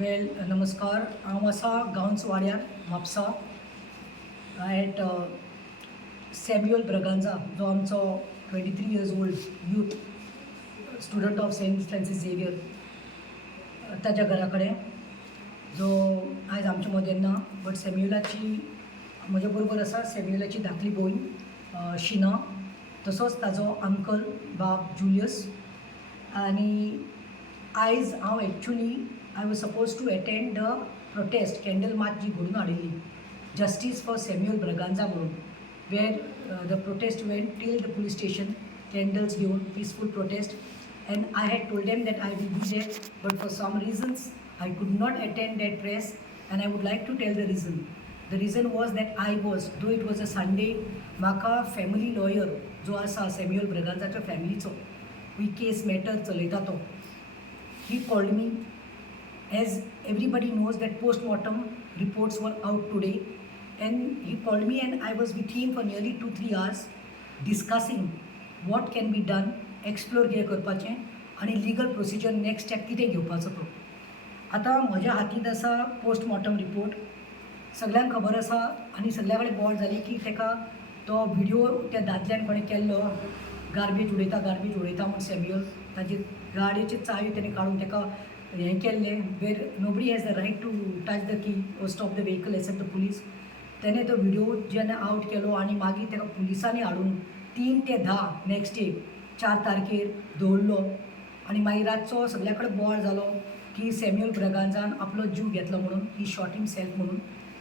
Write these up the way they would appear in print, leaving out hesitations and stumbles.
नमस्कार. हांव आसा गांवच वाड्यार म्हापसा एट सॅम्युअल ब्रगांजा, जो आमचो 23 years old youth student of Saint Francis Xavier, ताच्या घरा कडेन, जो आयज आमचे मदें ना. बट सॅम्युअलाची म्हजे बरोबर आसा सॅम्युअलाची धाकली भयण शिना, तसोच ताजो अंकल बाब जुलियस. आनी आयज हांव actually I was supposed to attend the protest, candle march जी घडून हाडिल्ली, justice for Samuel Braganza म्हणून, where the protest went till the police station, candles घेऊन, peaceful protest, and I had told them that I will be there, but for some reasons I could not attend that press, and I would like to tell the reason. The reason was that I was, though it was a Sunday, म्हाका family lawyer जो आसा Samuel ब्रगांजाच्या फॅमिलीचो, ही case matter चलयता तो, he called me. As everybody knows that post-mortem reports were out today, and he called me and I was with him for nearly 2-3 hours discussing what can be done, explore कितें करपाचें आनी legal procedure next step कितें घेवपाचो तो. आतां म्हज्या हातींत आसा postmortem report, सगळ्यांक खबर आसा आनी सगळ्या कडेन बोवाळ जाली की तेका तो व्हिडिओ त्या दादल्यान कोणें केल्लो, गार्बेज उडयता म्हूण सॅम्युअल, ताजे गाडयेचे चावी तेणें काडून तेका हें केल्लें, where nobody has the right to touch the key ओ stop the vehicle except the police. तेणें तो व्हिडिओ जेन्ना आउट केलो आनी मागीर तेका पुलिसांनी हाडून 3 ते 10 नेक्स्ट डे 4 तारखेर दवरलो. आनी मागीर रातचो सगळ्या कडेन बोवाळ जालो की सॅम्युअल ब्रगांजान आपलो जीव घेतलो म्हणून, ही शॉट हिमसेल्फ म्हणून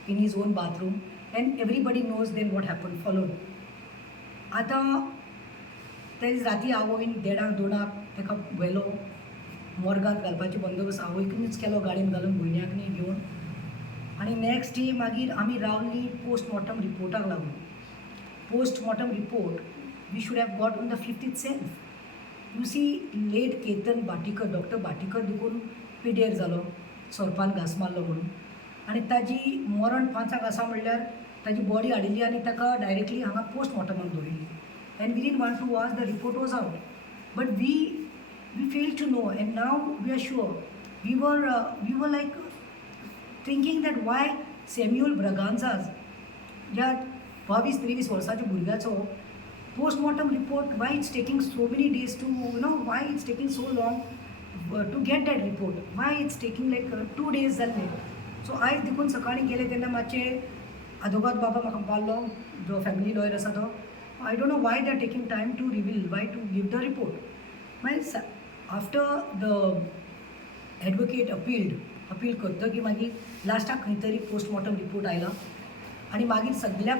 in his own bathroom, and everybody knows then what happen followed. आतां ते राती आवयन 1:30-2 तेका व्हेलो, मोर्गांत घालपाची बंदोबस्त आवयकूच केलो, गाडयेन घालून भयण्याकनी घेवन. आनी नेक्स्ट डे मागीर आमी रावली पोस्टमॉर्टम रिपोर्टाक लागून. Postmortem report we should have got on the 5th itself. You see, let Ketan Bhatikar, doctor Bhatikar देखून पिड्डेर जालो, सोरपान घास मारलो म्हणून, आनी ताजी मरण 5 आसा म्हणल्यार ताजी बॉडी हाडिल्ली आनी ताका डायरेक्टली हांगा पोस्टमॉर्टमाक दवरिल्ली. And we didn't want to watch the report was out, but we failed to know, and now we are sure. We were like thinking that why Samuel Braganza's, ज्या 22-23 वर्साच्या भुरग्याचो postmortem report, why it's taking so many days to, why it's taking so long to get that report, why it's taking like 2 days जाल्ले. सो आयज देखून सकाळीं गेले तेन्ना मातशे आदोगाद बाबा म्हाका पावलो, जो फॅमिली लॉयर आसा तो. I don't know why they are taking time to reveal, why to give the report. मागीर आफ्टर द एडवोकेट अपील करतकीर मागीर लास्टाक खंय तरी पोस्टमॉर्टम रिपोर्ट आयला. आनी मागीर सगळ्या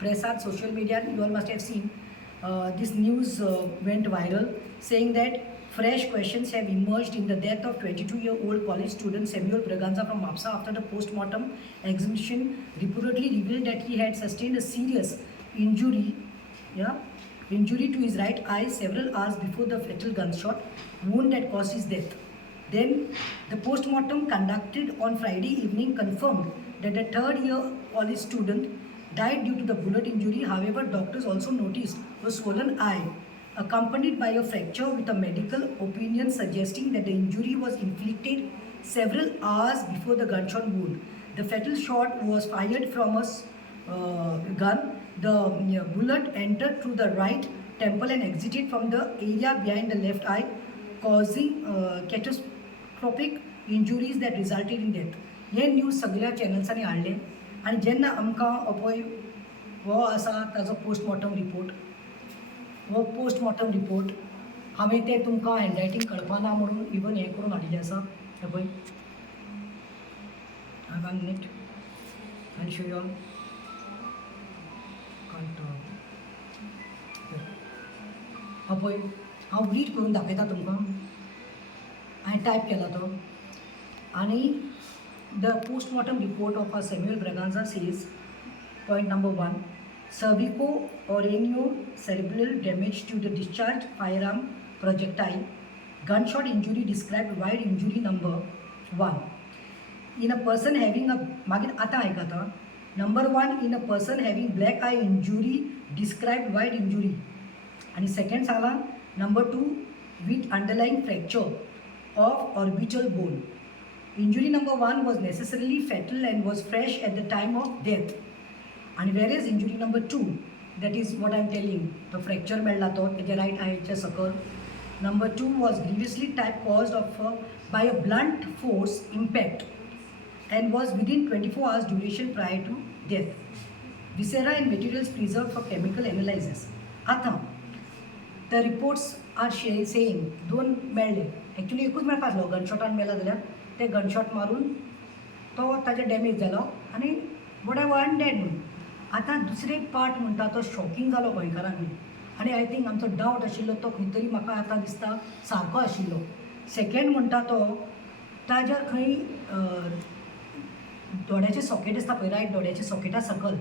प्रेसांत, सोशल मिडियार, you all must have seen this news went viral, saying that fresh questions have emerged in the death of 22-year-old college student Samuel Braganza from Mapsa after the post-mortem examination reportedly revealed that he had sustained a serious injury to his right eye several hours before the fatal gunshot wound that caused his death. Then the post-mortem conducted on Friday evening confirmed that the third-year college student died due to the bullet injury. However, doctors also noticed a swollen eye accompanied by a fracture, with a medical opinion suggesting that the injury was inflicted several hours before the gunshot wound. The fatal shot was fired from a gun. The bullet entered through the right temple and exited from the area behind the left eye, causing catastrophic injuries that resulted in death. हे news सगळ्या चॅनल्सांनी हाडले. आनी जेन्ना आमकां पळय हो आसा ताजो पोस्टमॉर्टम रिपोर्ट हांवें तें तुमकां हँडरायटींग कळपाना म्हणून इवन हें करून हाडिल्लें आसा. हें पळय, हांव 1 minute I show you all. हांव पळय, हांव रीड करून दाखयता तुमकां. हांवें टायप केला तो. आनी the postmortem report of Samuel Braganza says, point number 1, cervico-oreneo cerebral damage to the discharged firearm projectile, gunshot injury described wide injury number 1. In a person having a, मागीर आतां आयकाता, number 1, in a person having black eye injury described wide injury. आणि second Sangla number 2, with underlying fracture of orbital bone. Injury number 1 was necessarily fatal and was fresh at the time of death. And whereas injury number 2, that is what I am telling, the fracture मेळ्ळा तो तेजे right eyeच्या सकल. Number 2 was grievously type caused by a blunt force impact and was within 24 hours duration prior to death. Viscera and materials preserved for chemical analysis. आता the reports are saying दोन मेळ्ळे. Actually एकूच मेळपा आसलो, गनशॉटान मेला जाल्यार ते gunshot मारून तो ताजे डॅमेज जालो आनी वॉटेवर आनी डॅड म्हणून. आतां दुसरे पार्ट म्हणटा तो शॉकींग जालो गोंयकारांनी आनी आय थिंक आमचो डावट आशिल्लो तो खंय तरी म्हाका आतां दिसता सारको आशिल्लो. सेकेंड म्हणटा तो ताज्या खंय दोळ्याचें सॉकेट आसता पळय, रायट दोळ्याच्या सॉकेटा सकल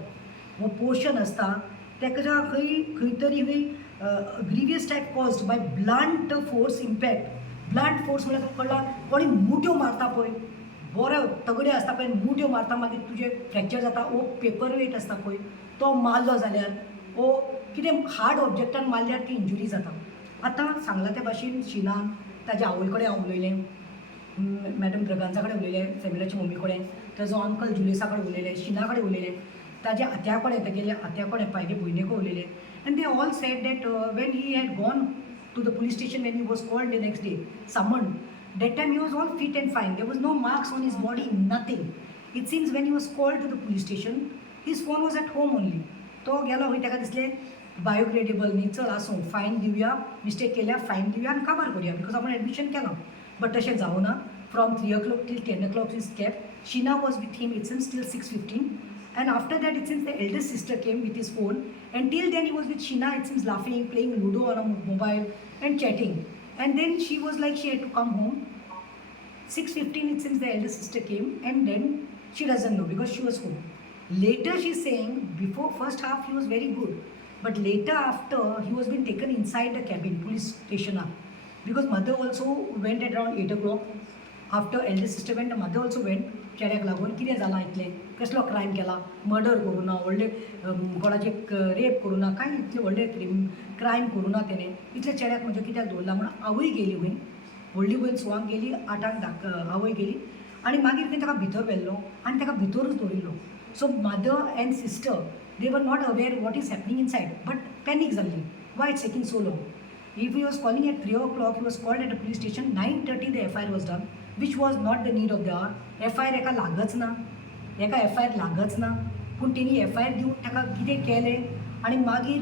वो पोर्शन आसता तेका खंय तरी grievous type caused by blunt force impact. Blunt force म्हळ्यार कळ्ळा कोणी मुट्यो मारता पळय, बरो तगडे आसता पळय, मुट्यो मारता मागीर तुजें फ्रॅक्चर जाता. ओ पेपर वेट आसता पळय तो मारलो जाल्यार ओ कितें हार्ड ऑब्जेक्टान मारल्यार ती इंजुरी जाता. आतां सांगला त्या भाशेन शिनान ताज्या आवय कडेन हांव उलयलें, मॅडम ब्रगांजा कडेन उलयलें, सॅम्युलाच्या मम्मी कडेन, ताजो अंकल जुलियसा कडेन उलयलें, शिना कडेन उलयलें, ताज्या आत्या कडेन तेगेल्या आत्या कडेन पायले भयणीक उलयलें. And they all said that when he had gone to the police station when he was called the next day, summoned, that time he was all fit and fine. There was no marks on his body, nothing. It seems when he was called to the police station, his phone was at home only. तो गेलो खंय ताका दिसलें biodegradable न्ही, चल आसूं fine Divya, mistake केल्या fine Divya आनी काबार करुया बिकॉज आपण एडमिशन केलां. बट तशें जावना. From 3 o'clock till 10 o'clock is kept. Sheena was with him, it seems, till 6:15. And after that, it seems the eldest sister came with his phone. And till then, he was with Sheena, it seems, laughing, playing Ludo on a mobile and chatting. And then she was like, she had to come home. 6:15, it seems, the eldest sister came. And then she doesn't know because she was home. Later, she's saying, before first half, he was very good. But later, after, he was being taken inside the cabin, police station. Because mother also went at around 8 o'clock. After eldest sister went, the mother also went. चेड्याक लागून कितें जालां इतलें, कसलो crime केला, murder करूं ना, व्हडले कोणाचें रेप करूं ना, कांय इतलें व्हडलें क्रायम करूं ना तेणें, इतलें चेड्याक म्हणजे कित्याक दवरला म्हणून आवय गेली वयर, व्हडली वयर सुवांक गेली, 8 आवय गेली आनी मागीर खंय ताका भितर व्हेल्लो आनी ताका भितरूच दवरिल्लो. So mother and sister they were not aware what is happening inside, but panic जाल्ली, why it's taking so long. If he was calling at 3 o'clock, he was called at a police station. 9:30 the FIR was done, which was not the need of the hour. FIR एका लागच ना, एका FIR लागच ना, पूण तेणी FIR दिवन ताका कितें केलें आनी मागीर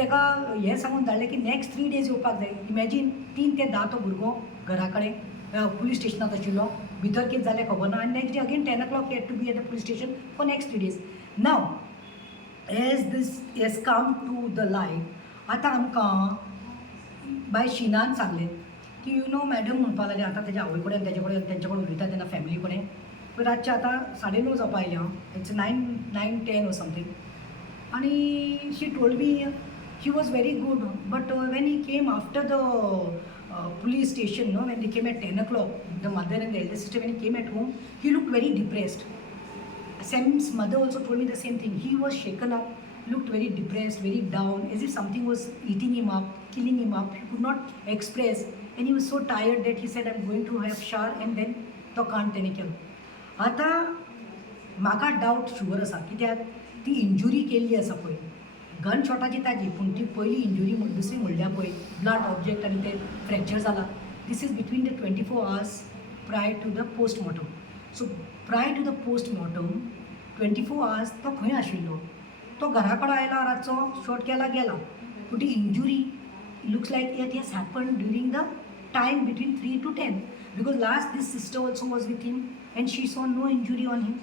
ताका हें सांगून धाडलें की नेक्स्ट 3 days येवपाक जाय. इमॅजीन 3 ते 10 तो भुरगो घरा कडेन पुलीस स्टेशनांत आशिल्लो, भितर कितें जालें खबर ना आनी next day again 10 o'clock he had to be at the police station for next 3 days. Now, as this has come to the light, आतां आमकां बाय शिनान सांगलें की यू नो मॅडम म्हणपा लागलें आतां तेज्या आवय कडेन तेजे कडेन तेंचे कडेन उलयता तेन्ना फॅमिली कडेन पळय रातचे आतां 9:30 जावपा आयलीं हांव, इट्स 9:10 or something. आनी she told me he was very good, but when he came after the police station, no, when they came at 10 o'clock, the mother and the elder sister, when he came at home, he looked very depressed. Sam's mother also told me the same thing. He was shaken up, looked very depressed, very down, as if something was eating him up, killing him up. He could not express, and he was so tired that he said, I'm going to have shower, and then तो कांड तेणे केलो. आतां म्हाका doubt sure आसा, कित्याक ती injury केल्ली आसा पळय, गन शॉटाची ताजी, पूण ती पयली इंजुरी दुसरी म्हणल्या पळय, ब्लड ऑब्जेक्ट आनी ते फ्रॅक्चर जाला, this is between the 24 hours prior to the postmortem. So prior to the postmortem 24 hours तो खंय आशिल्लो, तो घरा कडेन आयला, रातचो शॉट केला गेला, पूण ती injury looks like it has happen during the time between 3 to 10, because last this sister also was with him and she saw no injury on him.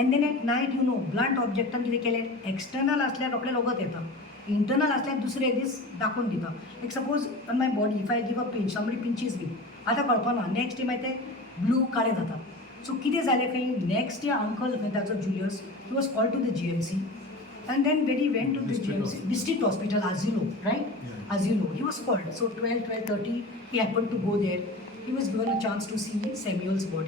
And then at night, you know, blunt object कितें केलें, external आसल्यार रोखडें लोगत येता, internal आसल्यार दुसरे दीस दाखोवन दिता. Like suppose on my body if I give a pinch, somebody pinches me, आतां कळपाना, नेक्स्ट डे मागीर ते ब्लू काळे जाता. सो कितें जालें खंय, नेक्स्ट डे अंकल ताचो Julius, he was called to the GMC, and then when he went to the GMC, district hospital, Azulo, right? Azulo, he was called. So 12:30, he happened to go there. He was given a chance to see Samuel's body.